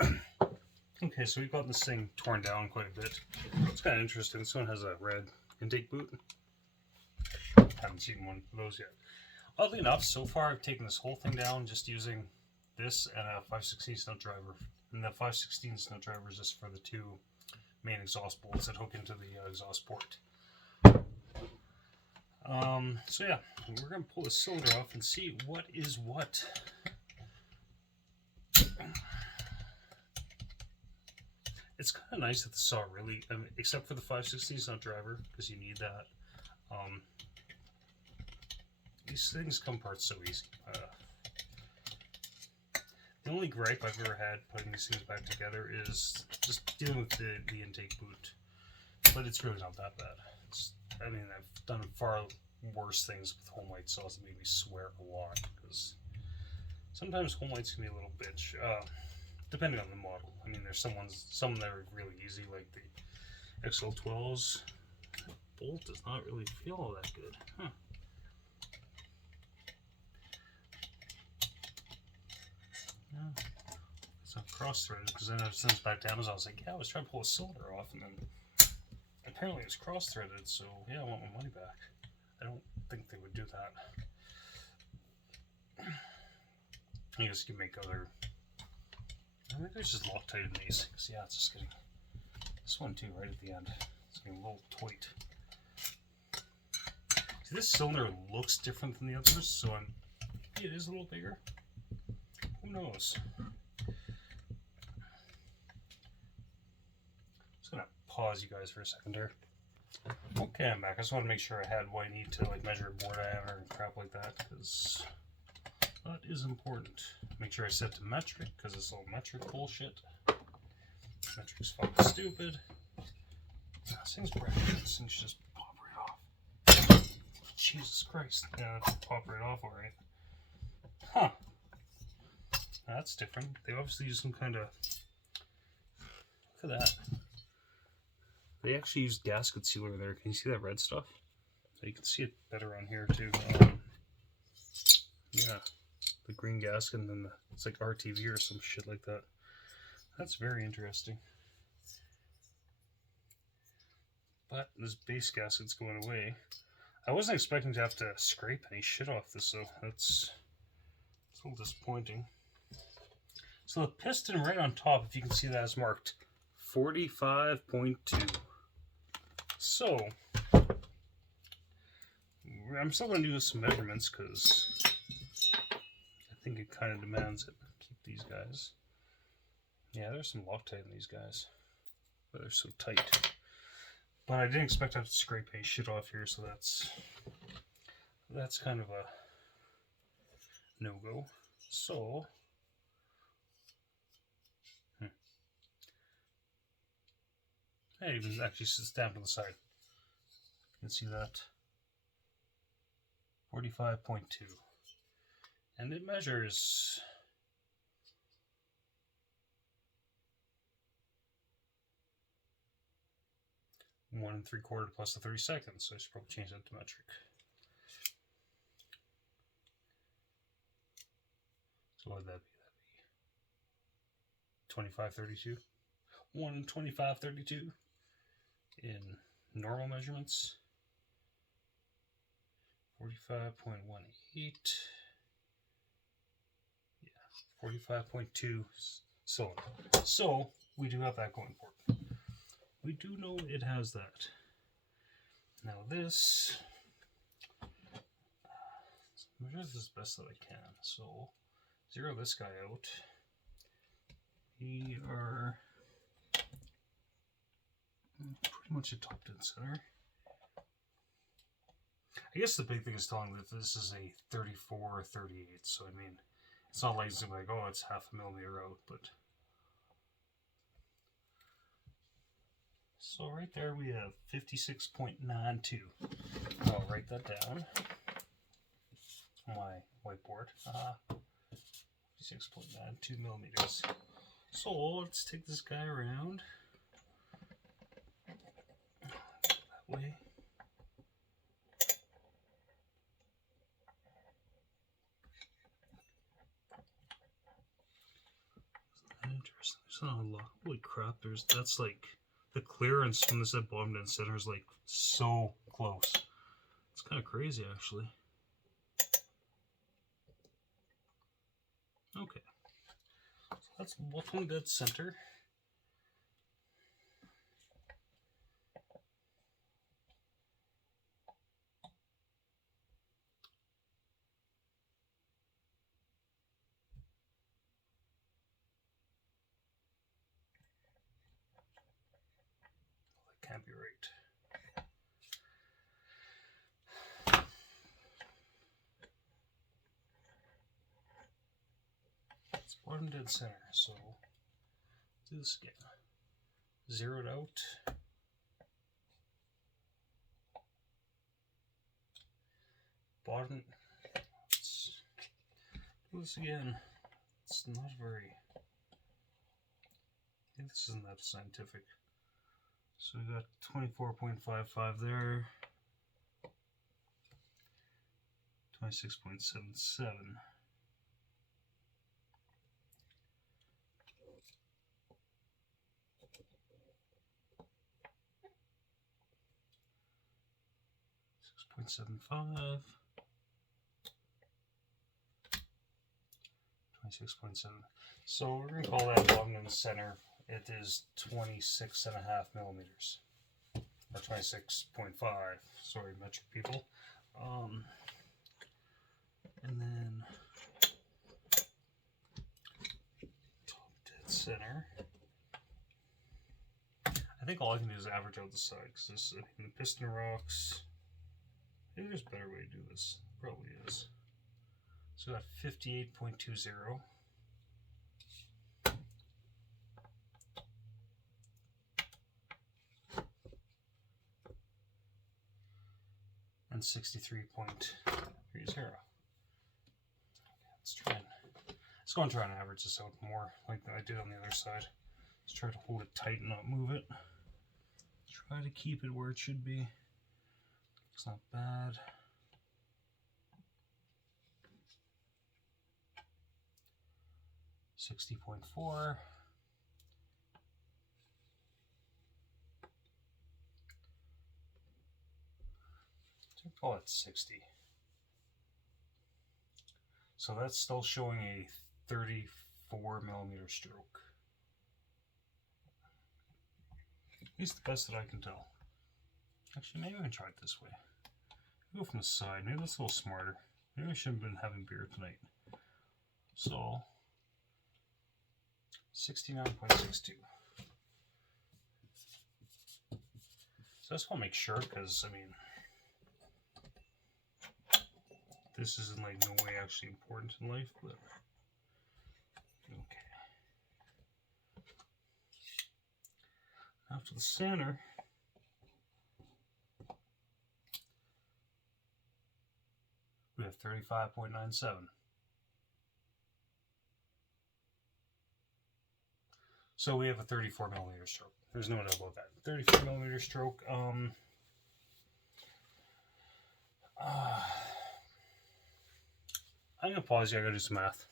Okay, so we've got this thing torn down quite a bit. It's kind of interesting. This one has a red intake boot. Haven't seen one of those yet. Oddly enough, so far I've taken this whole thing down just using this and a 516 snout driver. And the 516 snout driver is just for the two main exhaust bolts that hook into the exhaust port. So yeah, we're going to pull the cylinder off and see what is what. It's kind of nice that the saw really, I mean, except for the 516 snout driver, because you need that. These things come apart so easy. The only gripe I've ever had putting these things back together is just dealing with the intake boot. But it's really not that bad. I mean, I've done far worse things with home light saws that make me swear a lot, because sometimes home lights can be a little bitch, depending on the model. I mean, there's some that are really easy, like the XL12s. Bolt does not really feel all that good. Huh. Yeah. It's not cross-threaded, because then I was sent back to Amazon. I was like, yeah, I was trying to pull a cylinder off, and then apparently it's cross-threaded, so yeah, I want my money back. I don't think they would do that. I guess you can make other... I think there's just Loctite in these, because yeah, it's just getting... This one too, right at the end. It's getting a little tight. See, this cylinder looks different than the others, so maybe it is a little bigger. Who knows? Just gonna pause you guys for a second here. Okay, I'm back. I just want to make sure I had what I need to like measure bore diameter and crap like that, because that is important. Make sure I set to metric, because it's all metric bullshit. Metric's fucking stupid. This thing's broken. This thing should just pop right off. Jesus Christ. Yeah, it'll pop right off alright. Huh. That's different. They obviously use some kind of... Look at that. They actually use gasket sealer there. Can you see that red stuff? So you can see it better on here too. Yeah. The green gasket and then it's like RTV or some shit like that. That's very interesting. But this base gasket's going away. I wasn't expecting to have to scrape any shit off this, so it's a little disappointing. So the piston right on top, if you can see that, is marked 45.2. So I'm still going to do some measurements because I think it kind of demands it. Keep these guys. Yeah, there's some Loctite in these guys, but they're so tight. But I didn't expect to have to scrape any shit off here, so that's kind of a no-go. So hey, even actually stamped on the side. You can see that 45.2, and it measures 1 3/4 plus the 30 seconds, so I should probably change that to metric. So what would that be? That'd be 2532. 1 2532 in normal measurements. 45.18. Yeah, 45.2 cylinder. So we do have that going for it. We do know it has that. Now this, measure this as best that I can. So zero this guy out. We are pretty much a top dead center. I guess the big thing is telling that this is a 34 or 38. So I mean, it's not like it's like, oh, it's half a millimeter out, but. So right there we have 56.92. I'll write that down on my whiteboard. 56.92 millimeters. So let's take this guy around that way. Interesting. not a lot. Holy crap! That's like the clearance from this at bottom dead center is like so close. It's kind of crazy actually. Okay, so that's bottom dead center. That can't be right. It's bottom dead center, so let's do this again. Zeroed out. Bottom. Let's do this again. It's not very. I think this isn't that scientific. So we got 24.55 there. 26.77. .75, 26.7. So we're going to call that bottom in the center. It is 26.5 millimeters, or 26.5. Sorry, metric people. And then top dead center. I think all I can do is average out the side because this, I mean, the piston rocks. Maybe there's a better way to do this. Probably is. So we got 58.20. And 63.30. Okay, let's go and try and average this out more like I did on the other side. Let's try to hold it tight and not move it. Try to keep it where it should be. It's not bad. $60.4. So call it 60. So that's still showing a 34 millimeter stroke. At least the best that I can tell. Actually, maybe I can try it this way. Go from the side. Maybe that's a little smarter. Maybe I shouldn't have been having beer tonight. So, 69.62. So I just want to make sure, because, I mean, this is in like no way actually important in life, but okay. Now to the center. We have 35.97. So we have a 34 millimeter stroke. There's no doubt about that. 34 millimeter stroke. I'm gonna pause here. I gotta do some math.